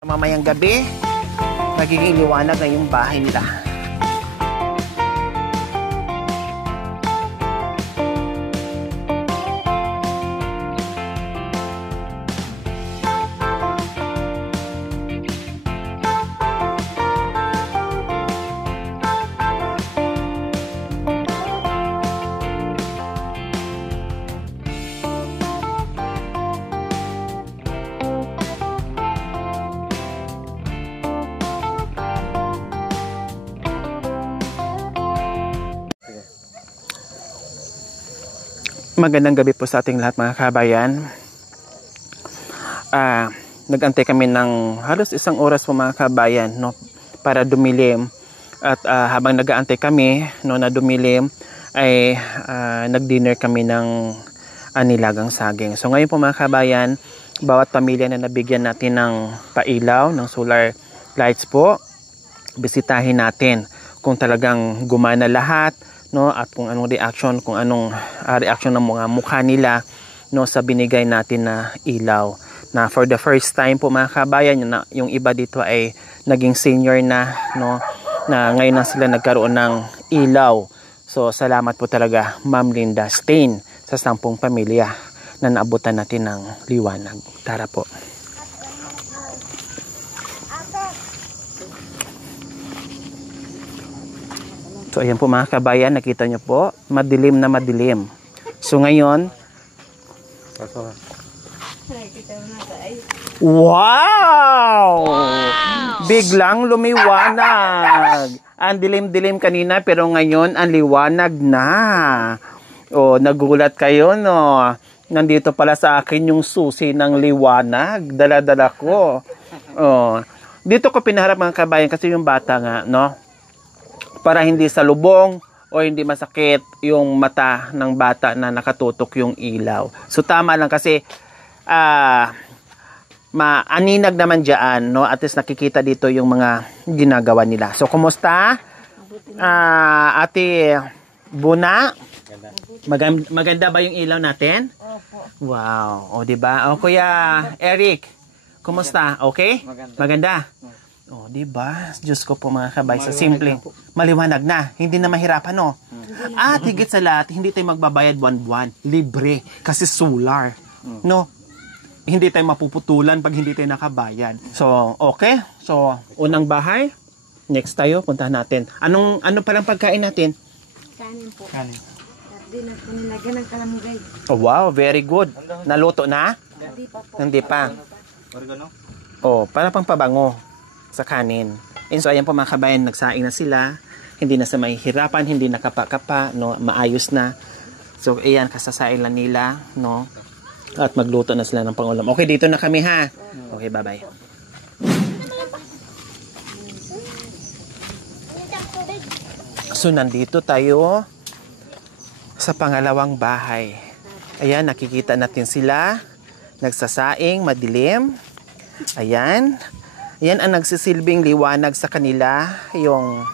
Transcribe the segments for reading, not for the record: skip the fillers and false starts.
Mamayang gabi, magiging liwanag na yung bahay nila. Magandang gabi po sa ating lahat mga kabayan. Nag-antay kami ng halos 1 oras po mga kabayan, no, para dumilim. At habang nag-aantay kami, no, na dumilim, ay nag-dinner kami ng nilagang saging. So ngayon po mga kabayan, bawat pamilya na nabigyan natin ng pailaw, ng solar lights po, bisitahin natin kung talagang gumana lahat, no, at kung anong reaction, reaction ng mga mukha nila, no, sa binigay natin na ilaw. Na for the first time po mga kabayan, yung iba dito ay naging senior na, no, na ngayon na sila nagkaroon ng ilaw. So salamat po talaga Ma'am Linda Stain sa 10 pamilya na naabutan natin ng liwanag. Tara po. So ayan po mga kabayan, nakita nyo po, madilim na madilim. So ngayon, wow! Biglang lumiwanag. Ang dilim-dilim kanina pero ngayon ang liwanag na. O, nagulat kayo, no? Nandito pala sa akin yung susi ng liwanag. Dala-dala ko. O, dito ko pinaharap mga kabayan kasi yung bata nga, no? Para hindi salubong o hindi masakit yung mata ng bata na nakatutok yung ilaw. So tama lang kasi maaninag naman dyan, no? At least nakikita dito yung mga ginagawa nila. So kumusta? Ate Buna? Maganda ba yung ilaw natin? Wow. O diba? O Kuya Eric, kumusta? Okay? Maganda? Oh, di ba? Diyos ko po mga kabay, sa simple. Maliwanag na. Hindi na mahirapan, no? At higit sa lahat, hindi tayo magbabayad buwan-buwan. Libre. Kasi solar. No? Hindi tayo mapuputulan pag hindi tayo nakabayad. So, okay. So, unang bahay. Next tayo, puntahan natin. Ano palang pagkain natin? Kanin po. Kanin. Di na po nilagyan ng kalamgay. Oh, wow, very good. Naluto na? Hindi pa po. Hindi pa. Oh, para pang pabango sa kanin. And so ayan po mga kabayan, nagsaing na sila, hindi na sa mahihirapan, hindi na kapa-kapa, no, maayos na. So ayan, kasasain lang nila, no, at magluto na sila ng pangulam. Okay, dito na kami ha. Okay, bye-bye. So nandito tayo sa pangalawang bahay. Ayan, nakikita natin sila nagsasaing, madilim. Ayan. Yan ang nagsisilbing liwanag sa kanila, yung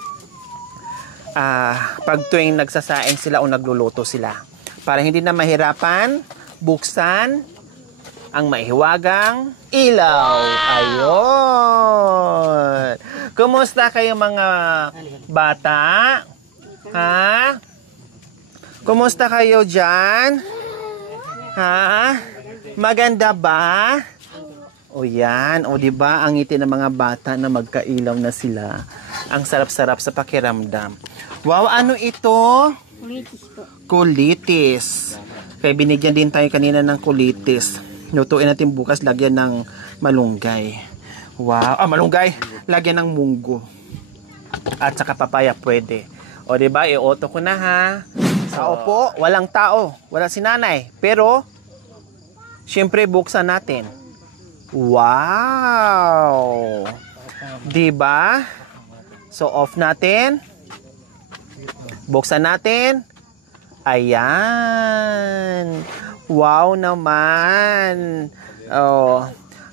pag tuwing nagsasaing sila o nagluluto sila. Para hindi na mahirapan, buksan ang maihiwagang ilaw. Ayun! Kumusta kayo mga bata? Ha? Kumusta kayo dyan? Ha? Maganda ba? O yan, o diba, ang ngiti ng mga bata na magkailaw na sila. Ang sarap-sarap sa pakiramdam. Wow, ano ito? Kulitis po. Kulitis. Kaya binigyan din tayo kanina ng kulitis. Lutuin natin bukas, lagyan ng malunggay. Wow, malunggay. Lagyan ng munggo. At saka papaya pwede. O diba, i-auto ko na ha. So, po, walang tao. Walang sinanay. Pero, syempre buksan natin. Wow! Diba? So, off natin. Buksan natin. Ayan. Wow naman. Oh,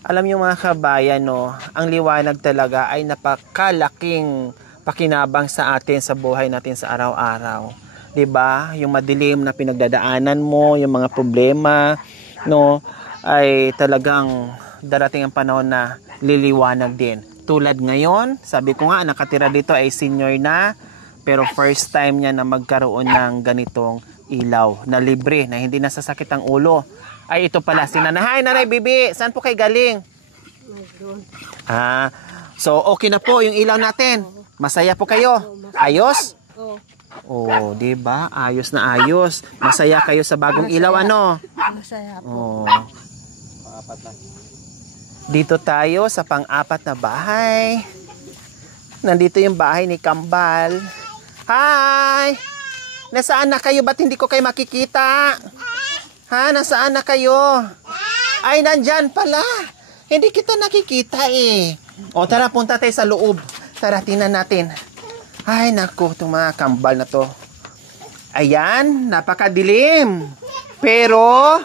alam niyo mga kabayan, no, ang liwanag talaga ay napakalaking pakinabang sa atin sa buhay natin sa araw-araw. 'Di ba? Yung madilim na pinagdadaanan mo, yung mga problema, no, ay talagang darating ang panahon na liliwanag din. Tulad ngayon, sabi ko nga, nakatira dito ay senior na, pero first time niya na magkaroon ng ganitong ilaw na libre, na hindi nasasakit ang ulo. Ay, ito pala, si Nanay. Hi, Nanay Bibi! Saan po kayo galing? So okay na po yung ilaw natin. Masaya po kayo? Ayos? Oh, 'di ba? Ayos na ayos. Masaya kayo sa bagong ilaw, ano? Masaya po. Oh. Dito tayo sa pang-apat na bahay. Nandito yung bahay ni Kambal. Hi! Nasaan na kayo? Ba't hindi ko kayo makikita? Ha? Nasaan na kayo? Ay, nandyan pala. Hindi kita nakikita eh. O tara, punta tayo sa loob. Tara, tingnan natin. Ay, naku, itong mga Kambal na to. Ayan, napakadilim. Pero,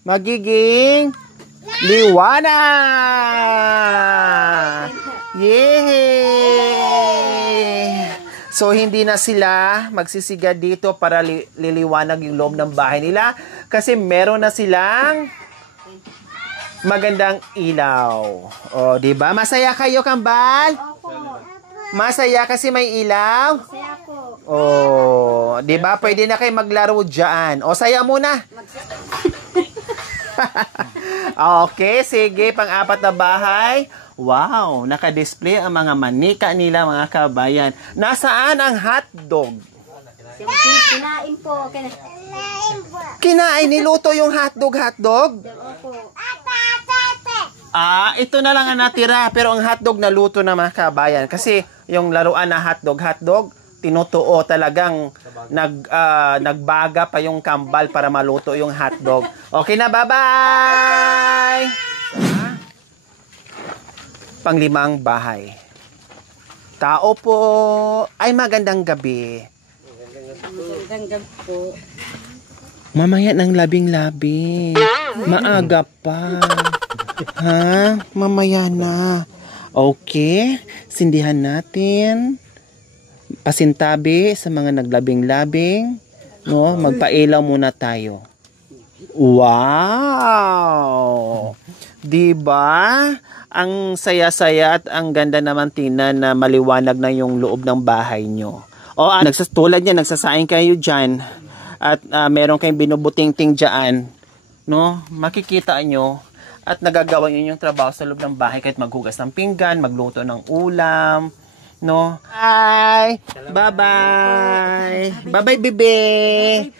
magiging liwanag! Yay! So, hindi na sila magsisiga dito para liliwanag yung loob ng bahay nila. Kasi meron na silang magandang ilaw. O, diba? Masaya kayo, Kambal? Opo. Masaya kasi may ilaw? Masaya po. Oh, 'di ba? Pwede na kayo maglaro diyan. O saya muna. Okay, sige, pang-apat na bahay. Wow, naka-display ang mga manika nila, mga kabayan. Nasaan ang hotdog? Kinain po. Kinain, niluto yung hotdog. Opo. Ito na lang ang natira, pero ang hotdog naluto na, mga kabayan. Kasi yung laruan na hotdog, tinutuo talagang nagbaga pa yung Kambal para maluto yung hotdog. Okay na, bye-bye! Panglimang bahay. Tao po. Ay, magandang gabi. Magandang gabi po. Mamaya ng labing-labi. Maaga pa. Ha? Mamaya na. Okay. Sindihan natin. Pasintabi sa mga naglabing-labing. No? Magpailaw muna tayo. Wow! Diba? Ang saya-saya at ang ganda naman tingnan na maliwanag na yung loob ng bahay nyo. O, tulad niya, nagsasaing kayo dyan at meron kayong binubuting-ting dyan, no? Makikita nyo at nagagawa nyo yung trabaho sa loob ng bahay kahit maghugas ng pinggan, magluto ng ulam, no? Hi! Bye-bye! Bye-bye, bebe!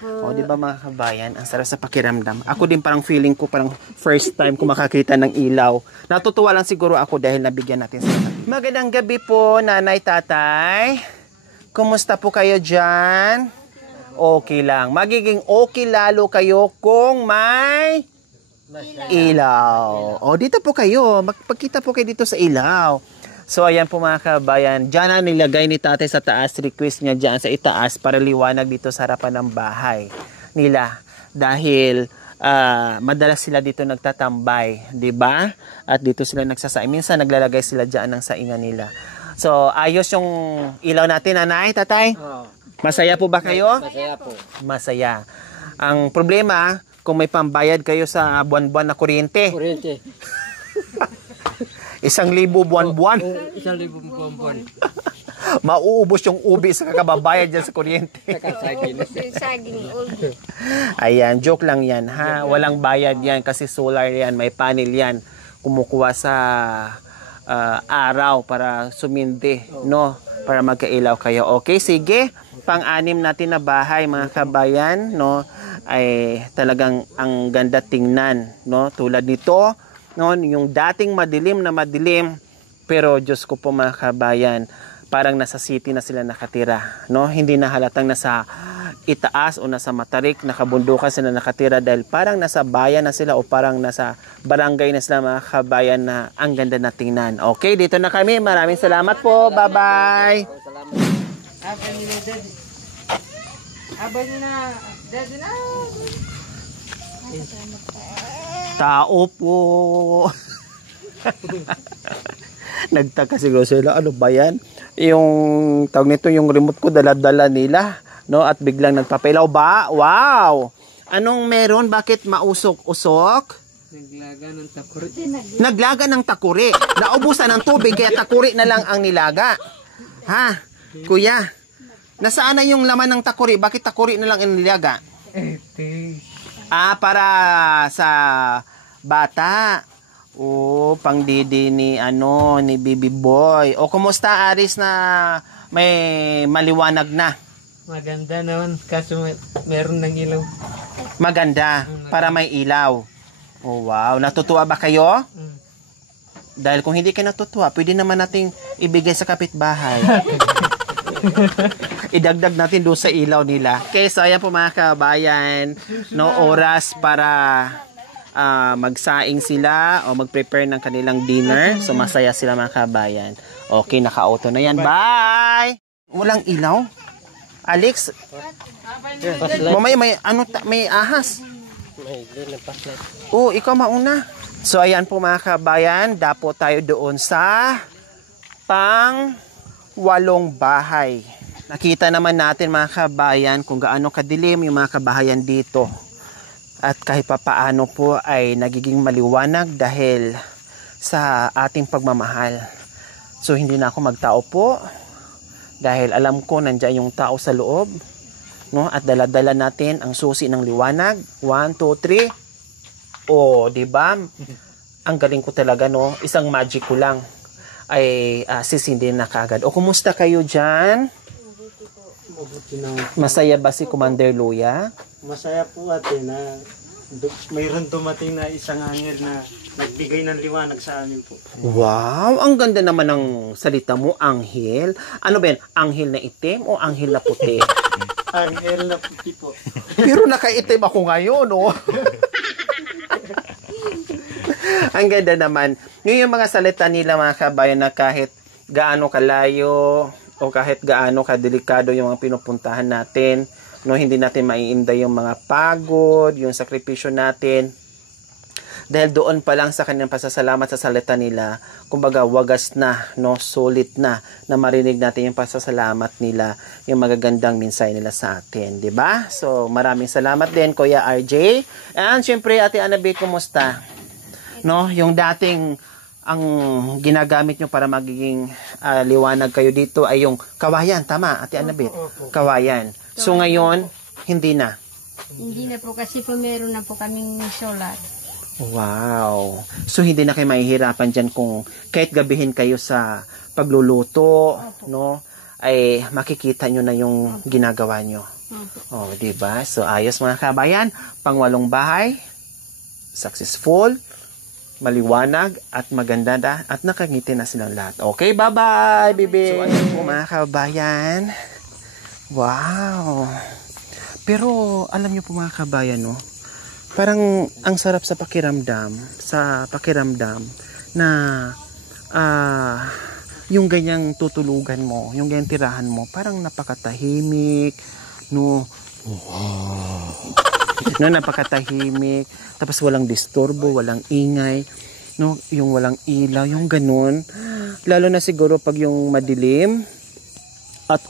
O, di ba mga kabayan, ang sarap sa pakiramdam. Ako din parang feeling ko, parang first time ko makakita ng ilaw. Natutuwa lang siguro ako dahil nabigyan natin sila. Magandang gabi po, nanay, tatay. Kumusta po kayo dyan? Okay lang. Magiging okay lalo kayo kung may ilaw. O, dito po kayo. Magpagkita po kayo dito sa ilaw. So, ayan po mga kabayan. Diyan na nilagay ni tatay sa taas. Request niya diyan sa itaas para liwanag dito sa harapan ng bahay nila. Dahil madalas sila dito nagtatambay. Diba? At dito sila nagsasaing. Minsan naglalagay sila diyan ng saingan nila. So, ayos yung ilaw natin, nanay, tatay? Masaya po ba kayo? Masaya po. Masaya. Ang problema, kung may pambayad kayo sa buwan-buwan na kuryente. 1,000 buwan-buwan. 1,000 buwan-buwan. Mauubos yung ubi sa kakababayad dyan sa kuryente. Ayan, joke lang yan, ha? Walang bayad yan kasi solar yan, may panel yan. Kumukuha sa araw para sumindi, no? Para magkailaw kayo. Okay, sige. Pang-anim natin na bahay, mga kabayan, no? Ay talagang ang ganda tingnan, no? Tulad nito, no, yung dating madilim na madilim, pero Diyos ko po mga kabayan, parang nasa city na sila nakatira, no? Hindi na halatang nasa itaas o nasa matarik, nakabundukan sila nakatira dahil parang nasa bayan na sila o parang nasa barangay na sila, mga kabayan, na ang ganda na tingnan. Okay, dito na kami. Maraming salamat po. Bye-bye. Tao po. Nagtaka siguro sila, ano ba yan? Yung tawag nito, yung remote ko dala-dala nila, no? At biglang nagpapailaw ba? Wow! Anong meron? Bakit mausok-usok? Naglaga ng takuri. Naglaga ng takuri. Naubusan ng tubig kaya takuri na lang ang nilaga. Ha? Kuya, nasaan na yung laman ng takuri? Bakit takuri na lang ang nilaga? Para sa bata. O, pangdidi ni ni Baby Boy. O, kumusta Aris na may maliwanag na? Maganda naman kaso meron ng ilaw. Maganda, para may ilaw. Oh, wow. Natutuwa ba kayo? Dahil kung hindi kayo natutuwa, pwede naman nating ibigay sa kapitbahay. Idagdag natin doon sa ilaw nila. Okay, so ayan po mga kabayan, no oras para magsaing sila o mag-prepare ng kanilang dinner. So masaya sila mga kabayan. Okay, naka-auto na yan. Bye! Walang ilaw? Alex? Mamaya may ahas. Oh, ikaw mauna. So ayan po mga kabayan, dapo tayo doon sa pang-8 bahay. Nakita naman natin mga kabayan kung gaano kadilim yung mga kabahayan dito. At kahit papaano po ay nagiging maliwanag dahil sa ating pagmamahal. So hindi na ako magtao po dahil alam ko nandiyan yung tao sa loob. No? At dala-dala natin ang susi ng liwanag. 1, 2, 3. Oh, di ba? Ang galing ko talaga, no? Isang magic ko lang ay sisindin na kagad. O, kumusta kayo dyan? Masaya ba si Commander Luya? Masaya po ate na mayroon dumating na isang anghel na nagbigay ng liwanag sa amin po. Wow, ang ganda naman ng salita mo, anghel. Ano ba yan? Anghel na itim o anghel na puti? Anghel na puti po. Pero nakaitim ako ngayon, no? Ang ganda naman. Yung mga salita nila mga kabayan na kahit gaano kalayo o kahit gaano kadelikado yung mga pinupuntahan natin, no, hindi natin maiinda yung mga pagod, yung sakripisyo natin. Dahil doon pa lang sa kanyang pasasalamat sa salita nila, kumbaga wagas na, no, sulit na marinig natin yung pasasalamat nila, yung magagandang mensahe nila sa atin, di ba? So, maraming salamat din, Kuya RJ. And syempre, Ate Annabeth, kumusta? No, yung dating ang ginagamit nyo para magiging liwanag kayo dito ay yung kawayan, tama, Ate Annabeth? Kawayan. So, ngayon, hindi na. Hindi na po kasi po meron na po kaming solar. Wow. So, hindi na kayo mahihirapan dyan kung kahit gabihin kayo sa pagluluto, no, ay makikita nyo na yung ginagawa nyo. Oh, diba? So, ayos mga kabayan. Pang-8 bahay, successful, maliwanag, at maganda na, at nakangiti na silang lahat. Okay, bye-bye, baby. So, ayun po mga kabayan. Wow. Pero, alam nyo po mga kabayan, no, parang ang sarap sa pakiramdam na yung ganyang tutulugan mo, yung ganyang tirahan mo, parang napakatahimik, no? Wow. No, napakatahimik, tapos walang disturbo, walang ingay, no? Yung walang ilaw, yung ganun. Lalo na siguro pag yung madilim at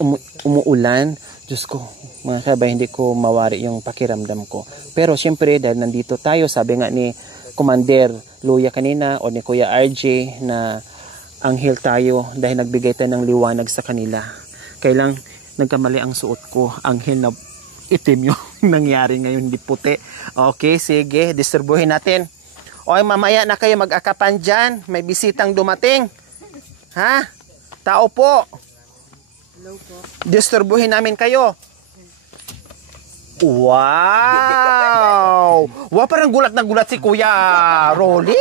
umuulan, Diyos ko, mga kabay, hindi ko mawari yung pakiramdam ko. Pero syempre, dahil nandito tayo, sabi nga ni Commander Luya kanina, o ni Kuya RJ, na anghel tayo dahil nagbigay tayo ng liwanag sa kanila. Kailang nagkamali ang suot ko, anghel na itim yung nangyari ngayon, hindi puti. Okay, sige, disturbuhin natin. Oy, mamaya na kayo mag-akapan dyan, may bisitang dumating. Ha? Tao po. Disturbuhin namin kayo. Wow! Wow, parang gulat na gulat si Kuya Rolly.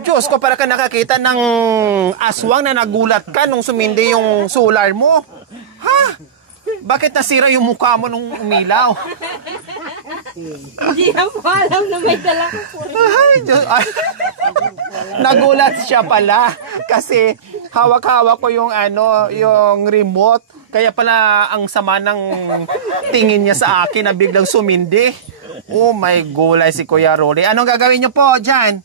Diyos ko, para ka nakakita ng aswang na nagulat ka nung sumindi yung solar mo. Ha? Bakit nasira yung mukha mo nung umilaw? Hindi na po alam na may dala ko po. Nagulat siya pala kasi hawak-hawak ko yung yung remote. Kaya pala ang sama ng tingin niya sa akin na biglang sumindi. Oh my gulay si Kuya Rolly. Anong gagawin niyo po diyan?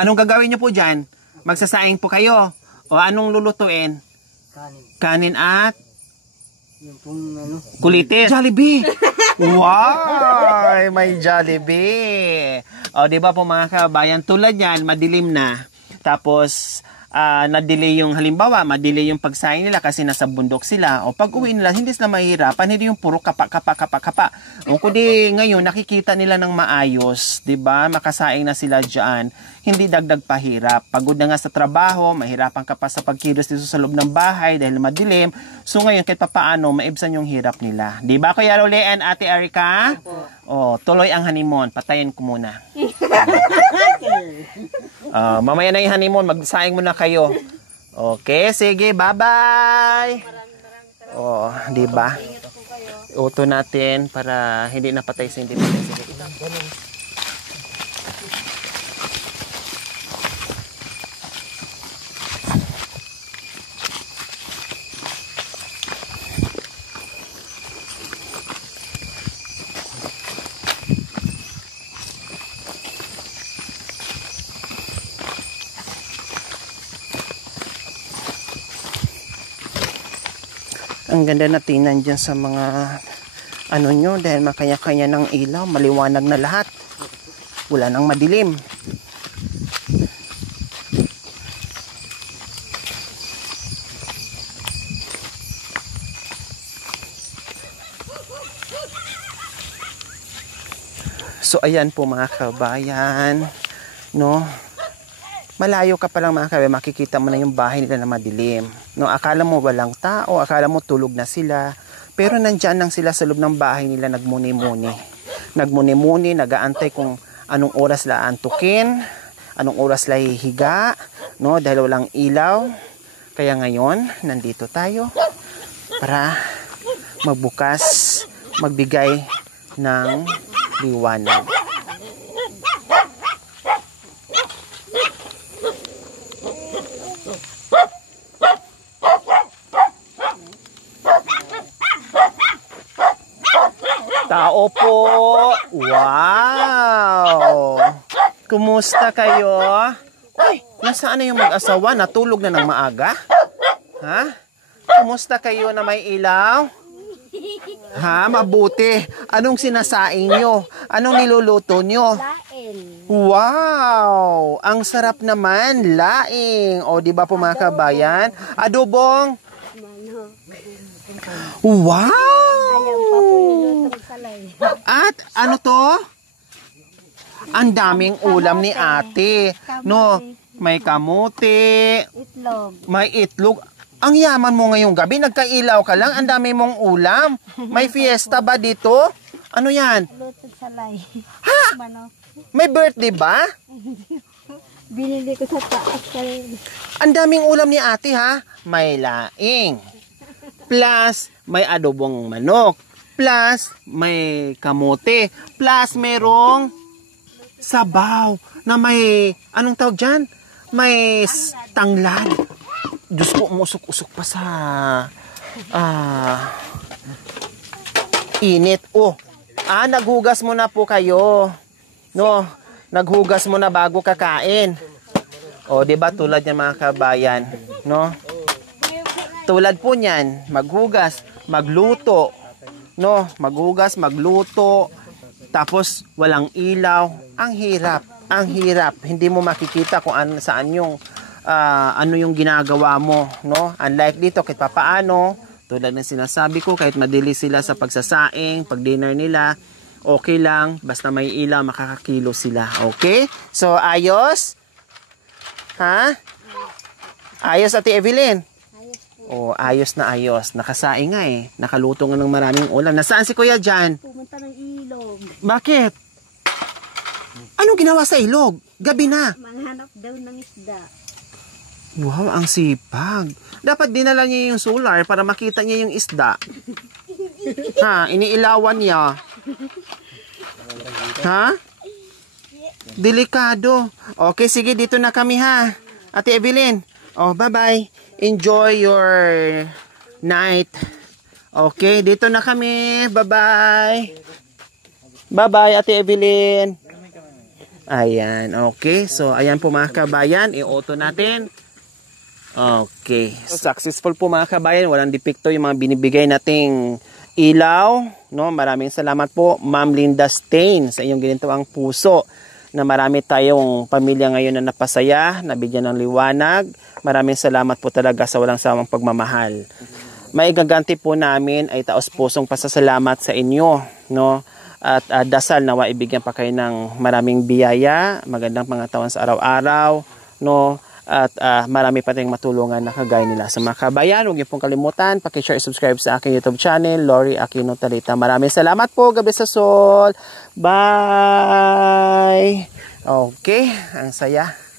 Anong gagawin niyo po diyan? Magsasaing po kayo o anong lulutuin? Kanin at Yung pong kulitis. Jollibee. Wow, may Jollibee. O, di ba po mga kabayan, tulad yan, madilim na. Tapos, na-delay yung halimbawa, ma-delay yung pagsaing nila kasi nasa bundok sila. O pag uwi nila, hindi sila mahirapan, hindi yung puro kapa. O kundi ngayon, nakikita nila ng maayos, di ba? Makasaing na sila dyan. Hindi dagdag pahirap. Pagod na nga sa trabaho, mahirapan ka pa sa pagkilos dito sa loob ng bahay dahil madilim. So ngayon, kahit papaano, maibsan yung hirap nila. Di ba, Kuya Rolean, Ate Erica? O, tuloy ang honeymoon. Patayin ko muna. Mamaya na yung honeymoon, magsaing muna kayo. Okay, sige, bye-bye. Oh, di ba? Uto natin para hindi napatay sa hindi patay. Sige, ito. Ang ganda na tingnan dyan sa mga ano nyo dahil makanya-kanya ng ilaw, maliwanag na lahat. Wala nang madilim. So ayan po mga kabayan, no? Malayo ka pa lang mga kabayan, makikita mo na yung bahay nila na madilim. No, akala mo walang tao, akala mo tulog na sila. Pero nandyan lang sila sa loob ng bahay nila nagmuni-muni. Nagmuni-muni, nagaantay kung anong oras la antukin, anong oras la hihiga, no, dahil walang ilaw. Kaya ngayon, nandito tayo para magbukas, magbigay ng liwanag. Tao po. Wow. Kumusta kayo? Uy, nasaan na yung mag-asawa? Natulog na ng maaga? Ha? Kumusta kayo na may ilaw? Ha? Mabuti. Anong sinasaing nyo? Anong niluluto nyo? Laing. Wow! Ang sarap naman. Laing. O, di ba po mga kabayan? Adobong? Wow! At ano to? Ang daming ulam ni ate. No, may kamote, Itlog. may itlog. Ang yaman mo ngayong gabi, nagkailaw ka lang, ang dami mong ulam. May fiesta ba dito? Ano yan? Luto salay. Ha? Manok. May birthday ba? Binili ko sa taas. Ang daming ulam ni ate ha. May laing. Plus, may adobong manok. Plus, may kamote. Plus, merong sabaw na may, anong tawag dyan? May tanglad. Diyos ko, umusok-usok pa sa init. Oh, naghugas mo na po kayo. No, naghugas mo na bago kakain. O, diba tulad yan mga kabayan? No? Tulad po niyan, maghugas, magluto. No, maghugas, magluto, tapos walang ilaw. Ang hirap, ang hirap. Hindi mo makikita kung saan yung ano yung ginagawa mo, no? Unlike dito, kahit papaano, tulad ng sinasabi ko, kahit madili sila sa pagsasaing, pag dinner nila, okay lang, basta may ilaw, makakakilo sila. Okay? So, ayos? Ha? Ayos, Ate Evelyn? Oh, ayos na ayos. Nakasaing nga eh. Nakaluto nga ng maraming ulam. Nasaan si Kuya Jan? Pumunta ng ilog. Bakit? Anong ginawa sa ilog? Gabi na. Manghanap daw ng isda. Wow, ang sipag. Dapat dinala niya yung solar para makita niya yung isda. Ha? Iniilawan niya. Ha? Delikado. Okay, sige. Dito na kami ha. Ate Evelyn. Oh, bye-bye. Enjoy your night. Okay, dito na kami. Bye-bye. Bye-bye, Ate Evelyn. Ayan, okay. So, ayan po mga kabayan. I-auto natin. Okay. Successful po mga kabayan. Walang depekto yung mga binibigay nating ilaw. No? Maraming salamat po, Ma'am Linda Stain, sa inyong ginitawang puso. na marami tayong pamilya ngayon na napasaya, nabigyan ng liwanag. Maraming salamat po talaga sa walang sawang pagmamahal. Maigaganti po namin ay taos-pusong pasasalamat sa inyo, no? At dasal na ibigyan pa kayo ng maraming biyaya, magandang pangatawan sa araw-araw, no? At marami pa tayong matulungan na kagaya nila. Sa mga kabayan, huwag niyo pong kalimutan, paki-share and subscribe sa aking YouTube channel, Lori Aquino Talita. Maraming salamat po, Gabi sa Sol. Bye! Okay, ang saya.